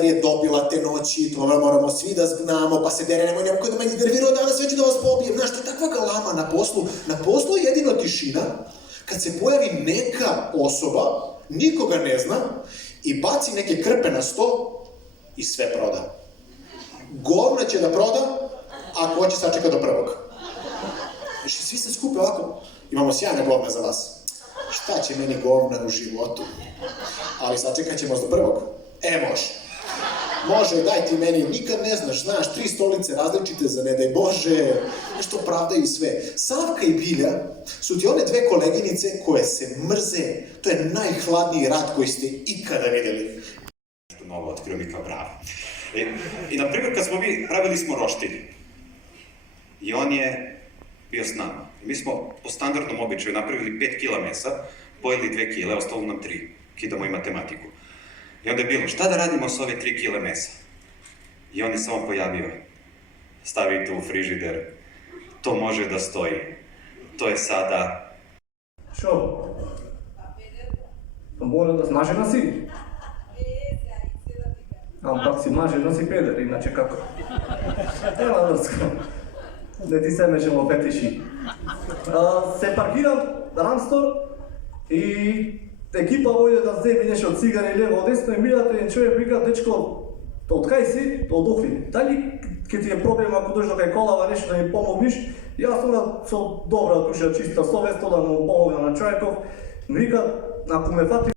zar je dobila te noći, to moramo svi da znamo, pa se dere, nemoj ko da me nervirao danas, već ću da vas pobijem. Znaš, to je takva galama na poslu je jedino tišina, kad se pojavi neka osoba, nikoga ne zna, i baci neke krpe na sto i sve proda. Govna će da proda, ako hoće sačeka do prvog. Znači, svi se skupe ovako, imamo sjajne govna za vas. Šta će meni govna u životu? Ali sačekat ćemo do prvog. Može. Može, daj ti meni, nikad ne znaš, 3 stolice različite za ne daj Bože, nešto pravdaju sve. Savka i Bilja su ti one 2 koleginice koje se mrze, to je najhladniji rat koji ste ikada vidjeli. Nešto novo otkrio mi kao bravo. I na primjer, kad smo pravili smo roštilj, i on je bio s nama. I mi smo po standardnom običaju napravili 5 kila mesa, pojeli 2 kile, ostalo nam 3. Kidamo i matematiku. I onda je bilo, šta da radimo s ove 3 kile mesa? I on je samo pojavio. Stavite u frižider. To može da stoji. To je sada... Što? Pa mora da smažena si? Ampak si mažena si peder, inače kako? Nema vrsko. Ne ti se međemo petiši. Se parkiram, Ramstor, i ekipa vojde da vzemi nešto cigare levo desno i mirate jedan čovjek vika, dečko, od kaj si? Od Uhvin. Dali, kad ti je problem ako dođe do kaj kolava nešto da mi pomogniš, ja sam da sam dobra duša čista совест, da mu pomogna na čovjekov, vika, ako me fati